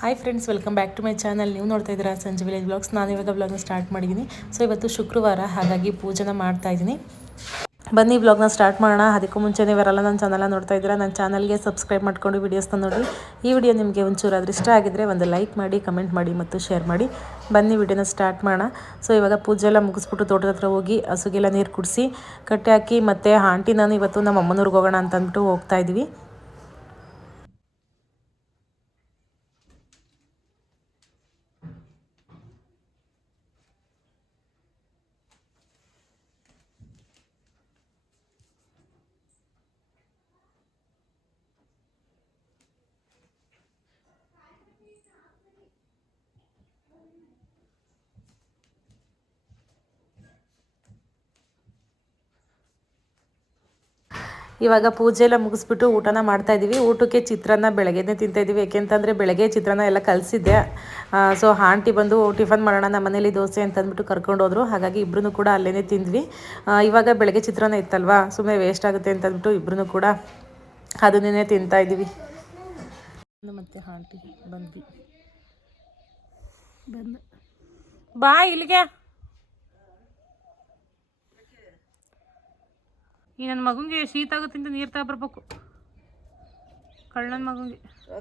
Hi friends welcome back to my channel ನೀವು ನೋಡ್ತಾ ಇದ್ದೀರಾ ಸಂಜೆ ವಿಲೇಜ್ ಬ್ಲಾಗ್ಸ್ ನಾನು ಇವಾಗ ಬ್ಲಾಗ್ನ ಸ್ಟಾರ್ಟ್ ಮಾಡಿದ್ದೀನಿ. ಸೊ ಇವತ್ತು ಶುಕ್ರವಾರ, ಹಾಗಾಗಿ ಪೂಜೆನ ಮಾಡ್ತಾ ಇದ್ದೀನಿ. ಬನ್ನಿ ಬ್ಲಾಗ್ನ ಸ್ಟಾರ್ಟ್ ಮಾಡೋಣ. ಅದಕ್ಕೂ ಮುಂಚೆ ನೀವೆಲ್ಲ ನನ್ನ ಚಾನಲ್ನ ನೋಡ್ತಾ ಇದ್ದೀರಾ? ನನ್ನ ಚಾನಲ್ಗೆ ಸಬ್ಸ್ಕ್ರೈಬ್ ಮಾಡ್ಕೊಂಡು ವೀಡಿಯೋಸ್ನ ನೋಡಿ. ಈ ವಿಡಿಯೋ ನಿಮಗೆ ಒಂಚೂರಾದ್ರೂ ಇಷ್ಟ ಆಗಿದ್ರೆ ಒಂದು ಲೈಕ್ ಮಾಡಿ ಕಮೆಂಟ್ ಮಾಡಿ ಮತ್ತು ಶೇರ್ ಮಾಡಿ. ಬನ್ನಿ ವಿಡಿಯೋನ ಸ್ಟಾರ್ಟ್ ಮಾಡೋಣ. ಸೊ ಇವಾಗ ಪೂಜೆ ಎಲ್ಲ ಮುಗಿಸ್ಬಿಟ್ಟು ತೋಟದ ಹತ್ರ ಹೋಗಿ ಹಸುಗೆಲ್ಲ ನೀರು ಕುಡಿಸಿ, ಕಟ್ಟಿ ಹಾಕಿ ಮತ್ತು ಆಂಟಿ ನಾನು ಇವತ್ತು ನಮ್ಮ ಅಮ್ಮನೂರಿಗೆ ಹೋಗೋಣ ಅಂತ ಅಂದ್ಬಿಟ್ಟು ಹೋಗ್ತಾ ಇದ್ದೀವಿ ಇವಾಗ ಪೂಜೆ ಎಲ್ಲ ಮುಗಿಸ್ಬಿಟ್ಟು ಊಟನ ಮಾಡ್ತಾ ಇದ್ದೀವಿ. ಊಟಕ್ಕೆ ಚಿತ್ರಾನ್ನ ಬೆಳಗ್ಗೆನೇ ತಿಂತಾ ಇದ್ದೀವಿ. ಯಾಕೆಂತಂದರೆ ಬೆಳಗ್ಗೆ ಚಿತ್ರಾನ್ನ ಎಲ್ಲ ಕಲಿಸಿದ್ದೆ. ಸೊ ಆಂಟಿ ಬಂದು ಟಿಫನ್ ಮಾಡೋಣ, ನಮ್ಮ ಮನೇಲಿ ದೋಸೆ ಅಂತ ಅಂದ್ಬಿಟ್ಟು ಕರ್ಕೊಂಡು ಹೋದರು. ಹಾಗಾಗಿ ಇಬ್ಬರೂ ಕೂಡ ಅಲ್ಲೇ ತಿಂದ್ವಿ. ಇವಾಗ ಬೆಳಗ್ಗೆ ಚಿತ್ರಾನ್ನ ಇತ್ತಲ್ವಾ? ಸುಮ್ಮನೆ ವೇಸ್ಟ್ ಆಗುತ್ತೆ ಅಂತ ಅಂದ್ಬಿಟ್ಟು ಇಬ್ಬರೂ ಕೂಡ ಅದನ್ನೇ ತಿಂತಾ ಇದ್ದೀವಿ. ಮತ್ತೆ ಆಂಟಿ ಬಂದ್ವಿ. ಬಂದು. ಬಾ ಇಲ್ಲಿಗೆ. ಈ ನನ್ನ ಮಗುಂಗೆ ಶೀತ ಆಗುತ್ತಿಂತ ನೀರು ತಗೊಬರ್ಬೇಕು. ಕಳ್ಳನ ಮಗುಂಗೆ.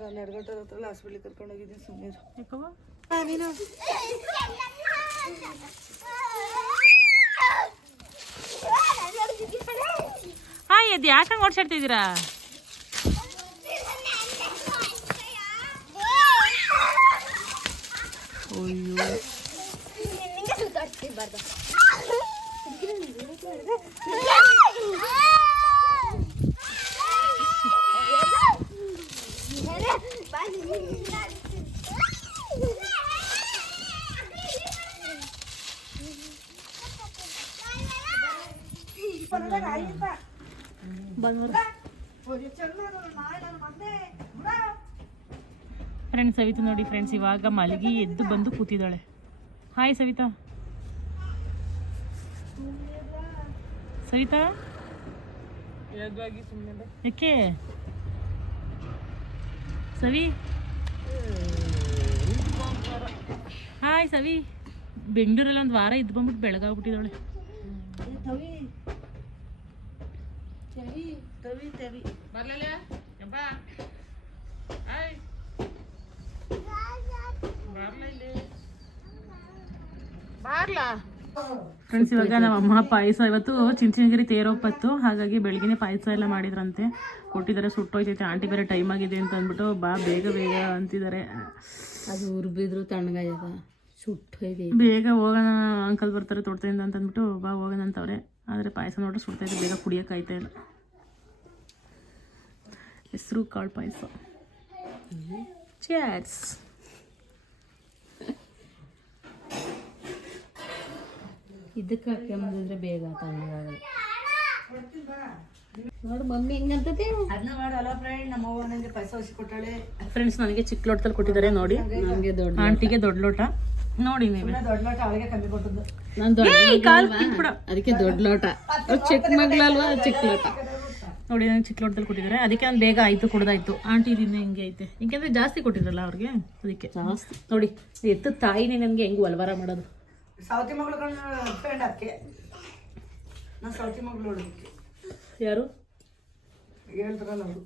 ಹನ್ನೆರಡು ಗಂಟೆ ಹತ್ರ ಹಾಸ್ಪಿಟ್ಲಿಗೆ ಕರ್ಕೊಂಡು ಹೋಗಿದ್ದೀನಿ ಸುಮ್ಮನೆ ಯಾಕವ್ವ? ಹಾಯ್ ಅದು ಯಾಕಂಗೆ ಓಡ್ಸಾಡ್ತಿದ್ದೀರಾ ಅಯ್ಯೋ. ಫ್ರೆಂಡ್ಸ್ ಸವಿತಾ ನೋಡಿ ಫ್ರೆಂಡ್ಸ್ ಇವಾಗ ಮಲಗಿ ಎದ್ದು ಬಂದು ಕೂತಿದ್ದಾಳೆ. ಹಾಯ್ ಸವಿತಾ. ಸವಿತಾ? ಯಾಕೆ? ಸವಿ? ಹಾಯ್ ಸವಿ. ಬೆಂಗಳೂರಲ್ಲಿ ಒಂದು ವಾರ ಇದ್ದು ಬಂದ್ಬಿಟ್ಟು ಬೆಳಗಾಗ್ಬಿಟ್ಟಿದ್ದಾಳೆ. ಫ್ರೆಂಡ್ಸ್ ಇವಾಗ ನಮ್ಮ ಅಮ್ಮ ಪಾಯಸ ಇವತ್ತು ಚಿಂಚನಗಿರಿ ತೇರೋಪತ್ತು ಹಾಗಾಗಿ ಬೆಳಗ್ಗೆ ಪಾಯಸ ಎಲ್ಲ ಮಾಡಿದ್ರಂತೆ. ಕೊಟ್ಟಿದ್ದಾರೆ ಸುಟ್ಟೋಯ್ತೈತೆ. ಆಂಟಿ ಬೇರೆ ಟೈಮ್ ಆಗಿದೆ ಅಂತ ಅಂದ್ಬಿಟ್ಟು ಬಾ ಬೇಗ ಬೇಗ ಅಂತಿದ್ದಾರೆ. ಅದು ಉರ್ಬಿದ್ರು ತಣ್ಣಗಾಗ್ಯದ. ಸುಟ್ಟು ಇದೆ ಬೇಗ ಹೋಗೋಣ ಅಂಕಲ್ ಬರ್ತಾರೆ ತೊಡ್ತಾಯಿಂದ ಅಂತ ಅಂದ್ಬಿಟ್ಟು ಬಾ ಹೋಗೋಣ ಅಂತವ್ರೆ. ಆದರೆ ಪಾಯಸ ನೋಡ್ರೆ ಸುಡ್ತೈತೆ ಬೇಗ ಕುಡಿಯೋಕ್ಕಾಯ್ತಾ ಇಲ್ಲ. ಹೆಸರು ಕಾಳು ಪಾಯಸ. ಚಾಟ್ಸ್ ಇದಕ್ಕೆ ಕೆಮ್ಮದಿದ್ರೆ ಬೇಗ ತಣ್ಣಗಾಗಲ್ಲ ನೋಡು ಮಮ್ಮಿ ಹೆಂಗಂತದೆ? ಅದನ್ನ ಮಾಡಲ್ಲ ಫ್ರೆಂಡ್ ನಮ್ಮ ಅವ್ವ ನನಗೆ ಪೈಸೆ ಹೊಸಿ ಕೊಟ್ಟಾಳೆ. ಫ್ರೆಂಡ್ಸ್ ನನಗೆ ಚಿಕ್ಕ ಲೋಟದಲ್ಲಿ ಕೊಟ್ಟಿದ್ದಾರೆ ನೋಡಿ. ನನಗೆ ದೊಡ್ಡ ಆಂಟಿಗೆ ದೊಡ್ಡ ಲೋಟ. ನೋಡಿ ನೀವು. ದೊಡ್ಡ ಲೋಟ ಅವಳಿಗೆ ಕಮ್ಮಿ ಕೊಟ್ಟದ್ದು. ನಾನು ದೊಡ್ಡ ಅದಕ್ಕೆ ದೊಡ್ಡ ಲೋಟ. ಚಿಕ್ಕ ಮಗಳಲ್ವಾ? ಚಿಕ್ಕ ಲೋಟ. ನೋಡಿ ನನಗೆ ಚಿಕ್ಕ ಲೋಟದಲ್ಲಿ ಕೊಟ್ಟಿದ್ದಾರೆ. ಅದಕ್ಕೆ ನಾನು ಬೇಗ ಆಯ್ತು ಕುಡ್ದಾಯ್ತು. ಆಂಟಿ ದಿನ ಹೆಂಗೆ ಐತೆ? ಹಿಂಗೆ ಜಾಸ್ತಿ ಕೊಟ್ಟಿದ್ರಲ್ಲ ಅವ್ರಿಗೆ? ಅದಕ್ಕೆ. ಜಾಸ್ತಿ. ನೋಡಿ ಎತ್ತು ತಾಯಿನೇ ನನಗೆ ಹೆಂಗು ಅಲ್ವಾರ ಮಾಡೋದು. ಸೌತಿ ಮಗಳು ಫ್ರೆಂಡ್ ಅದಕ್ಕೆ ನಾನು ಸೌತಿ ಮಗಳು ಹುಡುಗಕ್ಕೆ ಯಾರು? ಹೇಳ್ತಾರಲ್ಲ ಅವರು.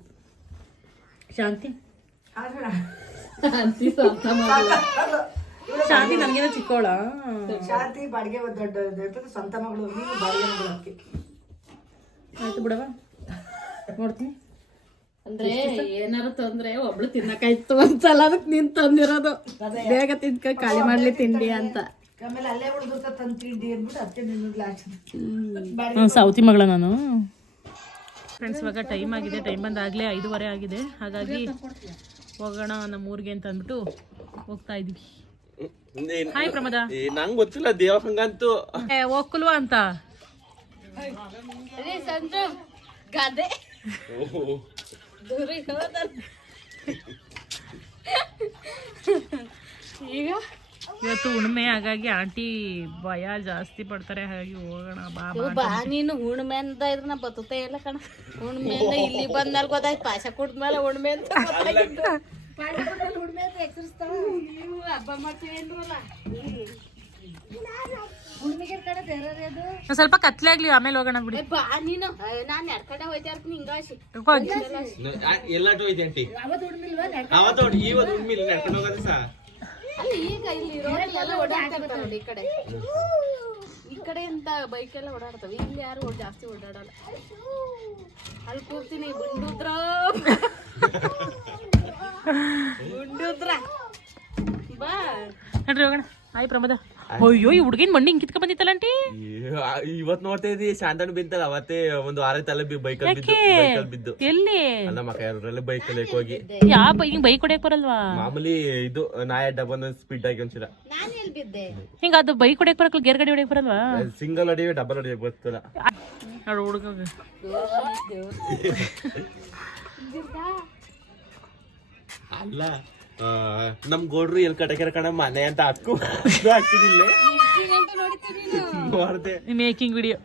ಶಾಂತಿ? ಆದ್ರೆ ಶಾಂತಿ ನನಗೇನೋ ಚಿಕ್ಕವಳ ಶಾಂತಿ ಬಾಡಿಗೆ ಒಂದ್ ದೊಡ್ಡ ಇರ್ತದೆ ಸ್ವಂತ ಮಗಳು ನೀನು ಬಾಡಿಗೆ ಮಗಳು ಅದಕ್ಕೆ ಆಯ್ತು ಬಿಡವ ನೋಡ್ತೀನಿ. ಅಂದ್ರೆ ಏನಾರು ತೊಂದ್ರೆ ಒಬ್ಳು ತಿನ್ನಕಾಯ್ತು ಅಂತಲ್ಲ ಅದಕ್ಕೆ ನೀನ್ ತಂದಿರೋದು. ಬೇಗ ತಿನ್ಕ ಖಾಲಿ ಮಾಡ್ಲಿ ತಿಂಡಿ ಅಂತ. ಆಮೇಲೆ ಅಲ್ಲೇ ಉಳಿದ ತಂದು ತಿಂಡಿ ಅಂದ್ಬಿಟ್ಟು ಅದಕ್ಕೆ ನಿನ್ನ ಲಾಸ್ಟ್ ಹ್ಞೂ ಸೌತಿ ಮಗಳ ನಾನು. ಫ್ರೆಂಡ್ಸ್ ಇವಾಗ ಟೈಮ್ ಆಗಿದೆ ಟೈಮ್ ಬಂದಾಗಲೇ ಐದೂವರೆ ಆಗಿದೆ. ಹಾಗಾಗಿ ಹೋಗೋಣ ನಮ್ಮ ಊರಿಗೆ ಅಂತ ಅಂದ್ಬಿಟ್ಟು ಹೋಗ್ತಾ ಇದೀವಿ. ಹಾಯ್ ಪ್ರಮದ. ನಂಗೆ ಗೊತ್ತಿಲ್ಲ ದೇವ ಹಂಗಂತೂ ಹೋಗ್ಕಲ್ವಾ ಅಂತ? ಗಾದೆ. ಈಗ? ಇವತ್ತು ಹುಣ್ಮೆ ಹಾಗಾಗಿ ಆಂಟಿ ಭಯ ಜಾಸ್ತಿ ಪಡ್ತಾರೆ ಹಾಗಾಗಿ ಹೋಗೋಣ ಬಾ ಬಾ ನೀನು ಹುಣ್ಮೆ ಅಂತ ಇದ್ರೆ ನಾ ಬತ್ತೇ ಇಲ್ಲ ಕಣ. ಹುಣ್ಮೆ ಅಂತ ಇಲ್ಲಿ ಬಂದ್ಮೇಲೆ ಗೊತ್ತಾಯ್ತು ಪಾಶ ಕುಡ್ದ್ಮೇಲೆ ಹುಣ್ಮೆ ಅಂತ ಗೊತ್ತಾಗಿದ್ದು ಹುಣ್ಮೆ ಅಂತ ಎಕ್ಸರ್ಸ್ ಹಬ್ಬ ಮಾಡ್ತೀವಿ ಅಂದ್ರಲ್ಲ. ಸ್ವಲ್ಪ ಕತ್ಲೆ ಆಗ್ಲಿ ಆಮೇಲೆ ಹೋಗೋಣ ಬಿಡಿ. ಬಾ ನೀನು. ನಾನು ನಡ್ಕೊಂಡೆ ಹೋಯ್ತಾ ಇರ್ತೀನಿ ಹಿಂಗಾಶಿ ಎಲ್ಲ ಆಂಟಿ. ಅವತ್ತು ಹುಡ್ಮಿಲ್ವಾ ಅವತ್ತು ಇವತ್ತು ಉಣ್ಮಿಲ್ಲ ನಡ್ಕೊಂಡು ಹೋಗೋದು ಸಾ. ಅಲ್ಲಿ ಈಗ ಇಲ್ಲಿ ಎಲ್ಲ ಓಡಾಡ್ತಾ ಇರ್ತಾರೆ ನೋಡಿ ಈ ಕಡೆ. ಈ ಅಂತ ಬೈಕ್ ಎಲ್ಲ ಓಡಾಡ್ತವೆ. ಇಲ್ಲಿ ಯಾರು ಜಾಸ್ತಿ ಓಡಾಡಲ್ಲ. ಅಲ್ಲಿ ಕೂರ್ತೀನಿ ಗುಂಡುದ್ರ ಗುಂಡುದ್ರ ಬಾ. ನಡ್ರಿ ಹೋಗೋಣ. ಆಯ್ ಪ್ರಮದ. ಅಯ್ಯೋ ಈ ಹುಡುಗಿನ ಮಣ್ಣಿ ಹಿಂಗ್ ಕಿತ್ಕೊಂಡ್ ಬಂದಿತ್ತಲ್ಲ ಆಂಟಿ? ಇವತ್ ನೋಡ್ತಾ ಇದ್ದಿ ಶಾಂತನು ಬಿಂತಲ್ಲ ಅವತ್ತೇ ಒಂದು ವಾರ ತಲೆ ಬೈಕ್ ಬಿದ್ದು ಬೈಕಲ್ಲಿ ಬಿದ್ದು. ಎಲ್ಲಿ? ಅಲ್ಲ ಮಕ್ಕ ಬೈಕ್ ಬೈಕಲ್ಲಿ ಹೋಗಿ. ಯಾ ಹಿಂಗ್ ಬೈಕ್ ಹೊಡಿಯಕ್ ಬರಲ್ವಾ? ಮಾಮೂಲಿ ಇದು ನಾಯ ಡಬ್ಬನ ಸ್ಪೀಡ್ ಆಗಿ ಒಂದ್ಸಲ ನಾನು ಎಲ್ಲಿ ಬಿದ್ದೆ? ಹಿಂಗ ಅದು ಬೈಕ್ ಹೊಡಿಯಕ್ ಬರಕ್ ಗೇರ್ ಗಾಡಿ ಹೊಡಿಯಕ್ ಬರಲ್ವಾ? ಸಿಂಗಲ್ ಹೊಡಿವೆ ಡಬಲ್ ಹೊಡೆಯೋ ಬರ್ತಲ್ಲ ನೋಡು ಹುಡುಗ ಅಲ್ಲ ನಮ್ ಗೋಡ್ರು ಎಲ್ ಕಟಕರ ಕಣ ಮನೆ ಅಂತ ಹಾಕು ಹಾಕಿದಿಲ್ಲ ನೋಡ್ದೆ. Making video.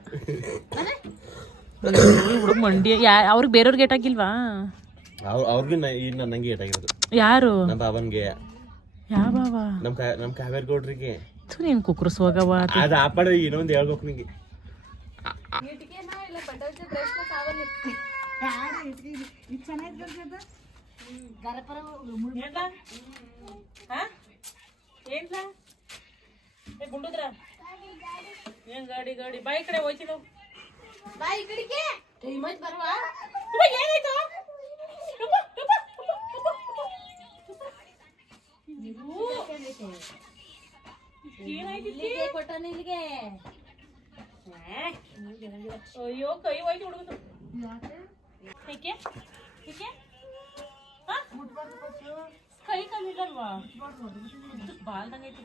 ಹುಡುಗ ಮಂಡಿ ಅವ್ರಿಗೆ ಬೇರೆಯವ್ರಿಗೆ ಗೇಟ್ ಹಾಕಿಲ್ವಾ? ಅವ್ರ ಅವ್ರಿಗೆ ಈ ನನ್ನಂಗೆ ಏಟಾಗಿರೋದು ಯಾರು? ನಮ್ಮ ಬಾಬನ್ಗೆ ಯಾವ ಬಾಬಾ ನಮ್ ನಮ್ ಕಾವೇರಿ ಗೌಡ್ರಿಗೆ. ಥು, ನೀನ್ ಕುಕ್ರಸ್ ಹೋಗವ ಅದ ಆ ಪಡ ಇನ್ನೊಂದ್ ಹೇಳ್ಬೇಕು ನಿಂಗೆ. ಗಾಡಿ ಗಾಡಿ? ಬಾಯಿ ಕಡೆ ಹೋಯ್ತಿದ್ದು ಬಾ ಈ ಕಡೆಗೆ? ಟೈಮ್ ಆಯ್ತು ಬರವಾ. ಇಲ್ಲಿಗೆ ಕೊಟ್ಟಾನ ಇಲ್ಲಿಗೆ ಅಯ್ಯೋ ಕೈ ಹೋಯ್ತು ಹುಡುಗದು ಏಕೆ? ಏಕೆ? ಕೈ ಕಮ್ಮಿಲ್ಲಲ್ವಾ ಬಾಲ್ದಂಗೈತಿ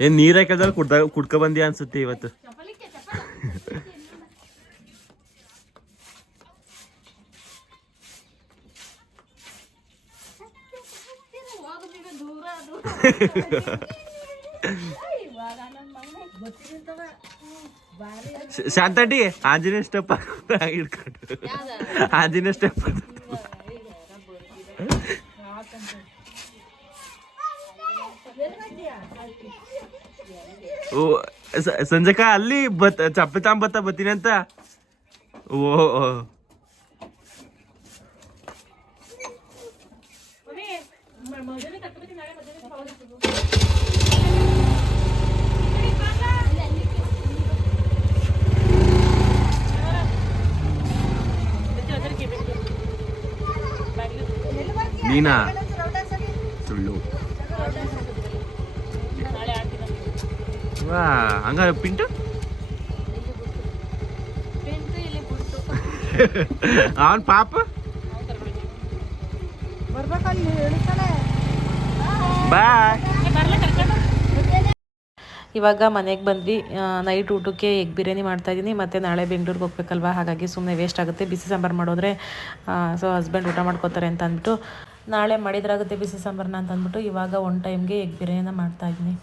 ಏನ್ ನೀರ್ ಹಾಕಿದ್ರೆ ಕುಡ್ದ ಕುಡ್ಕ ಬಂದಿ ಅನ್ಸುತ್ತೆ ಇವತ್ತು? शांताटी आजीने स्टेप आजीने स्टेप संजय काय हल्ली बत चापे तांब बता बतीनंतर ओ. ನೀನಾ ಸುಳ್ಳು. ವಾ ಹಂಗ ಪಿಂಟು? ಅವನ್ ಪಾಪ? ಬಾಯ್. ಇವಾಗ ಮನೆಗೆ ಬಂದ್ವಿ. ನೈಟ್ ಊಟಕ್ಕೆ ಎಗ್ ಬಿರಿಯಾನಿ ಮಾಡ್ತಾಯಿದ್ದೀನಿ ಮತ್ತು ನಾಳೆ ಬೆಂಗ್ಳೂರಿಗೆ ಹೋಗ್ಬೇಕಲ್ವ? ಹಾಗಾಗಿ ಸುಮ್ಮನೆ ವೇಸ್ಟ್ ಆಗುತ್ತೆ. ಬಿಸಿ ಸಾಂಬಾರು ಮಾಡೋದ್ರೆ ಸೊ ಹಸ್ಬೆಂಡ್ ಊಟ ಮಾಡ್ಕೋತಾರೆ ಅಂತ ಅಂದ್ಬಿಟ್ಟು ನಾಳೆ ಮಾಡಿದ್ರಾಗುತ್ತೆ ಬಿಸಿ ಸಾಂಬಾರನ್ನ ಅಂತ ಅಂದ್ಬಿಟ್ಟು ಇವಾಗ ಒನ್ ಟೈಮ್ಗೆ ಎಗ್ ಬಿರಿಯಾನಿನ ಮಾಡ್ತಾಯಿದ್ದೀನಿ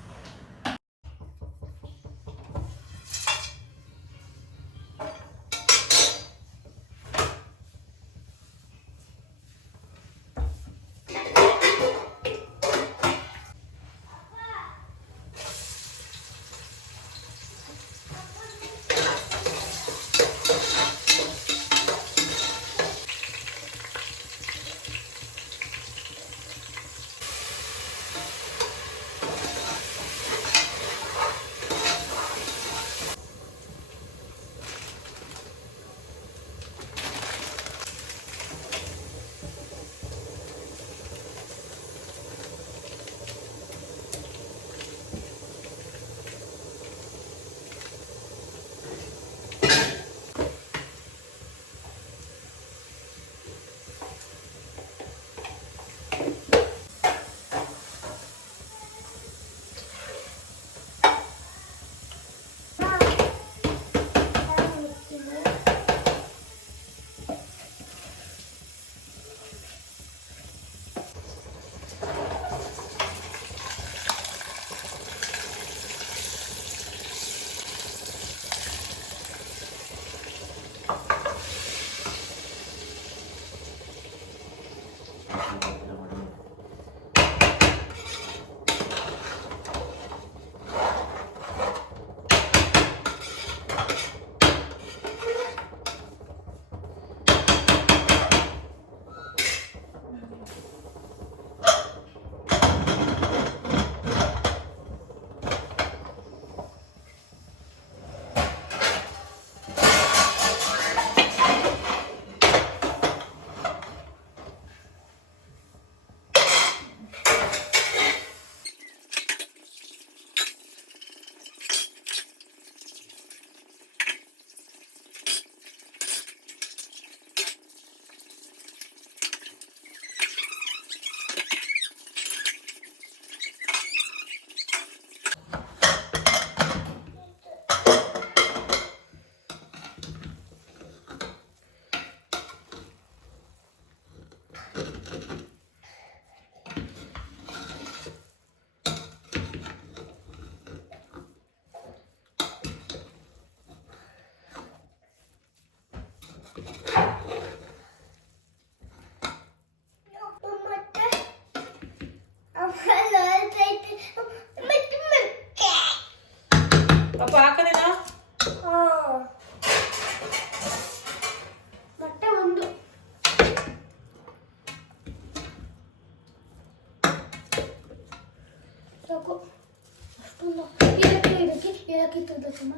ತುಂಬ ಏಲಕ್ಕಿ ಇದಕ್ಕೆ ಏಲಕ್ಕಿ ತಂದು ತುಂಬ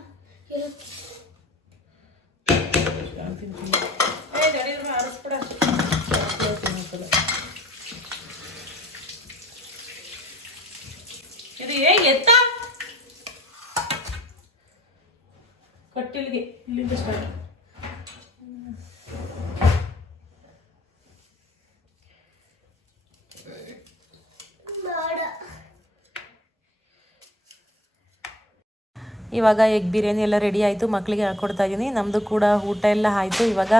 ಇದು ಹೇಗೆ ಎತ್ತ? ಕಟ್ಟಿಲ್ಗೆ ಇಲ್ಲಿಂದ ಸ್ಟಾರ್ಟ್ ಇವಾಗ ಎಗ್ ಬಿರಿಯಾನಿ ಎಲ್ಲ ರೆಡಿ ಆಯಿತು ಮಕ್ಕಳಿಗೆ ಹಾಕ್ಕೊಡ್ತಾ ಇದ್ದೀನಿ ನಮ್ಮದು ಕೂಡ ಊಟ ಎಲ್ಲ ಆಯಿತು. ಇವಾಗ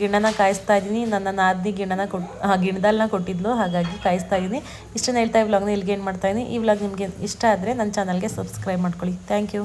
ಗಿಣ್ಣನ ಕಾಯಿಸ್ತಾ ಇದ್ದೀನಿ ನನ್ನ ನಾದಿನಿ ಗಿಣ್ಣನ ಕೊಟ್ಟು ಗಿಣ್ಣದಲ್ಲನ್ನ ಕೊಟ್ಟಿದ್ಲು. ಹಾಗಾಗಿ ಕಾಯಿಸ್ತಾ ಇದ್ದೀನಿ ಇಷ್ಟನ್ನು ಹೇಳ್ತಾ ಈ ವ್ಲಾಗ್ನ ಇಲ್ಲಿಗೆ ಏನು ಮಾಡ್ತಾ ಇದ್ದೀನಿ ಈ ನಿಮಗೆ ಇಷ್ಟ ಆದರೆ ನನ್ನ ಚಾನಲ್ಗೆ ಸಬ್ಸ್ಕ್ರೈಬ್ ಮಾಡ್ಕೊಳ್ಳಿ. Thank you